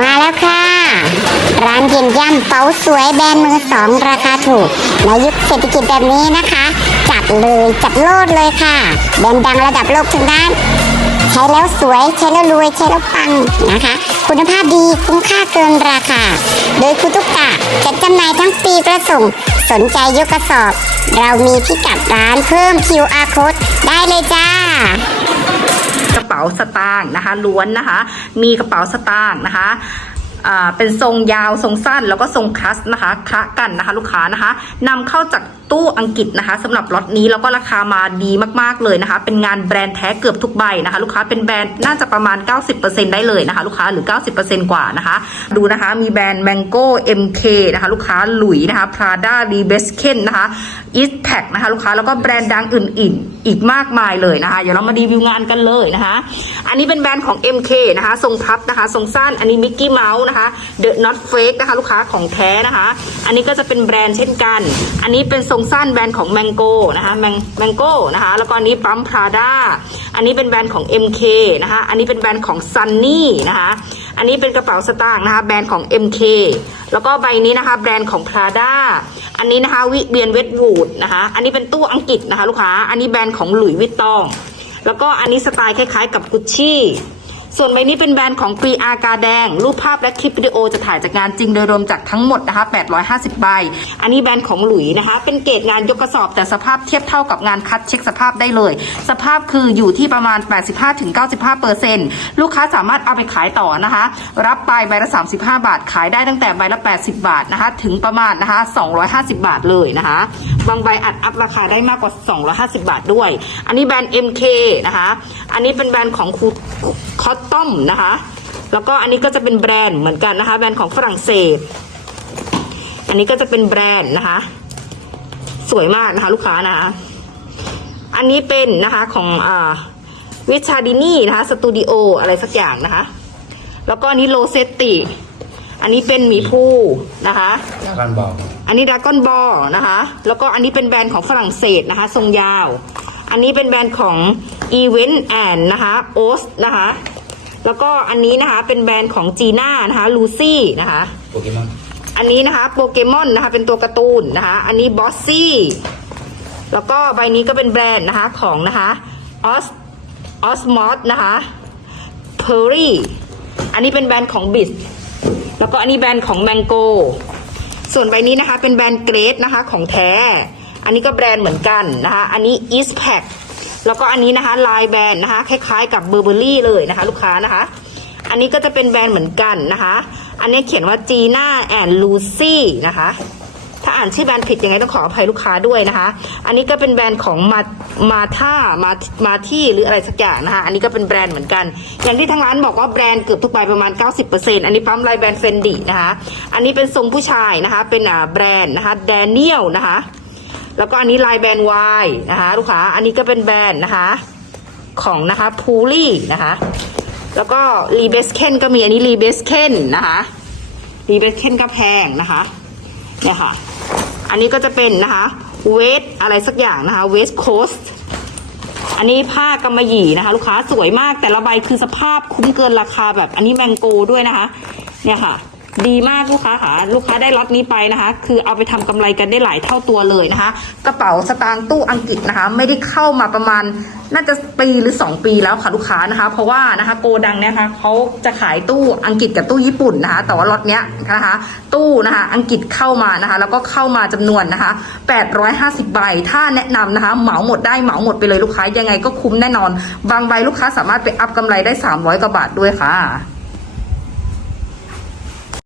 มาแล้วค่ะ ร้านเย็นย่ำเป๋าสวยแบรนด์มือสองราคาถูกในยุคเศรษฐกิจแบบนี้นะคะ จัดเลยจัดโลดเลยค่ะแบรนด์ดังระดับโลกทั้งด้านใช้แล้วสวยใช้แล้วรวยใช้แล้วปังนะคะ คุณภาพดีคุ้มค่าเกินราคา โดยคุณตุ๊กะจัดจำหน่ายทั้งปีกระส่ง สนใจยกกระสอบ เรามีพิกัดร้านเพิ่ม QR code ได้เลยจ้า กระเป๋าสตางค์นะคะ ล้วนนะคะ มีกระเป๋าสตางค์นะคะเป็นทรงยาวทรงสั้นแล้วก็ทรงคัสนะคะคละกันนะคะ ลูกค้านะคะนำเข้าจากตู้อังกฤษนะคะสำหรับล็อตนี้แล้วก็ราคามาดีมากๆเลยนะคะ เป็นงานแบรนด์แท้เกือบทุกใบนะคะ ลูกค้าเป็นแบรนด์น่าจะประมาณ 90%ได้เลยนะคะ ลูกค้าหรือ 90%กว่านะคะ ดูนะคะมีแบรนด์ Mango MK นะคะลูกค้าหลุยนะคะ Prada r e b e s k e n นะคะ e a s t a g นะคะลูกค้าแล้วก็แบรนด์ดังอื่นๆ อีกมากมายเลยนะคะ เดี๋ยวเรามารีวิวงานกันเลยนะคะ อันนี้เป็นแบรนด์ของ MK นะคะ ทรงพับนะคะ ทรงสั้นอันนี้ Mickey Mouse นะคะ The Not Fake นะคะ ลูกค้าของแท้นะคะ อันนี้ก็จะเป็นแบรนด์เช่นกัน อันนี้เป็นทรงงสั้นแบรนด์ของ Mango นะคะ Mango นะคะแล้วก็อันนี้ปั๊ม Prada อันนี้เป็นแบรนด์ของ MK นะคะอันนี้เป็นแบรนด์ของ Sunny นะคะอันนี้เป็นกระเป๋าสตางค์นะคะแบรนด์ของ MK แล้วก็ใบนี้นะคะแบรนด์ของ Prada อันนี้นะคะวิเบียนเวดวูดนะคะอันนี้เป็นตู้อังกฤษนะคะลูกค้าอันนี้แบรนด์ของหลุยส์วิตตอง แล้วก็อันนี้สไตล์คล้ายๆกับกุชชี่ ส่วนใบนี้เป็นแบรนด์ของ PR กาแดง รูปภาพและคลิปวิดีโอจะถ่ายจากงานจริงโดยรวมจากทั้งหมดนะคะ 850 ใบ อันนี้แบรนด์ของหลุยนะคะ เป็นเกรดงานยกกระสอบแต่สภาพเทียบเท่ากับงานคัดเช็คสภาพได้เลย สภาพคืออยู่ที่ประมาณ 85-95เปอร์เซ็นต์ลูกค้าสามารถเอาไปขายต่อนะคะ รับไปใบละ 35 บาท ขายได้ตั้งแต่ใบละ 80 บาทนะคะ ถึงประมาณนะคะ 250 บาทเลยนะคะ บางใบอัดอัพราคาได้มากกว่า 250 บาทด้วย อันนี้แบรนด์ MK นะคะ อันนี้เป็นแบรนด์ของคูคอตตอมนะคะ แล้วก็อันนี้ก็จะเป็นแบรนด์เหมือนกันนะคะ แบรนด์ของฝรั่งเศส อันนี้ก็จะเป็นแบรนด์นะคะ สวยมากนะคะ ลูกค้านะคะ อันนี้เป็นนะคะของอ่าวิชาดินี่นะคะสตูดิโออะไรสักอย่างนะคะ แล้วก็อันนี้โลเซตติอันนี้เป็นหมีภูนะคะการบอกอันนี้ดากอนบอลนะคะ แล้วก็อันนี้เป็นแบรนด์ของฝรั่งเศสนะคะ ทรงยาว อันนี้เป็นแบรนด์ของ Event and นะคะโอสนะคะ แล้วก็อันนี้นะคะเป็นแบรนด์ของจีน่านะคะลูซี่นะคะโปเกมอนอันนี้นะคะโปเกมอนนะคะเป็นตัวการ์ตูนนะคะอันนี้บอสซี่แล้วก็ใบนี้ก็เป็นแบรนด์นะคะของนะคะออสออสมอสนะคะเพอร์รี่อันนี้เป็นแบรนด์ของบิสแล้วก็อันนี้แบรนด์ของแมงโกส่วนใบนี้นะคะเป็นแบรนด์เกรดนะคะของแท้ อันนี้ก็แบรนด์เหมือนกันนะคะ อันนี้ East Pack แล้วก็อันนี้นะคะลายแบรนด์นะคะ คล้ายๆกับเบอร์เบอรี่เลยนะคะ ลูกค้านะคะ อันนี้ก็จะเป็นแบรนด์เหมือนกันนะคะ อันนี้เขียนว่าจีน่าแอนลูซี่นะคะ ถ้าอ่านชื่อแบรนด์ผิดยังไงต้องขออภัยลูกค้าด้วยนะคะ อันนี้ก็เป็นแบรนด์ของมามาท่ามามาที่หรืออะไรสักอย่างนะคะ อันนี้ก็เป็นแบรนด์เหมือนกัน อย่างที่ทางร้านบอกว่าแบรนด์เกือบทุกใบประมาณ 90%อันนี้ปั๊มลายแบรนด์เฟนดีนะคะ อันนี้เป็นทรงผู้ชายนะคะ เป็นอ่าแบรนด์นะคะแดเนียลนะคะ แล้วก็อันนี้ลายแบรนด์วายนะคะ ลูกค้า อันนี้ก็เป็นแบรนด์นะคะ ของนะคะพูลี่นะคะ แล้วก็รีเบสเคนก็มีอันนี้รีเบสเคนนะคะรีเบสเคนก็แพงนะคะเนี่ยค่ะ อันนี้ก็จะเป็นนะคะเวสอะไรสักอย่างนะคะเวสโคสอันนี้ผ้ากำมะหยี่นะคะ ลูกค้าสวยมากแต่ละใบคือสภาพคุ้มเกินราคาแบบอันนี้แมงโกด้วยนะคะ เนี่ยค่ะ ดีมากลูกค้าค่ะลูกค้าได้ล็อตนี้ไปนะคะ คือเอาไปทำกำไรกันได้หลายเท่าตัวเลยนะคะ กระเป๋าสตางค์ตู้อังกฤษนะคะ ไม่ได้เข้ามาประมาณน่าจะปีหรือ 2 ปีแล้วค่ะลูกค้านะคะ เพราะว่านะคะโกดังเนี่ยนะคะเขาจะขายตู้อังกฤษกับตู้ญี่ปุ่นนะคะ แต่ว่าล็อตเนี้ยนะคะ ตู้นะคะ อังกฤษเข้ามานะคะ แล้วก็เข้ามาจำนวนนะคะ 850 ใบ ถ้าแนะนำนะคะ เหมาหมดได้เหมาหมดไปเลยลูกค้ายังไงก็คุ้มแน่นอน บางใบลูกค้าสามารถไปอัพกำไรได้ 300กว่าบาทด้วยค่ะ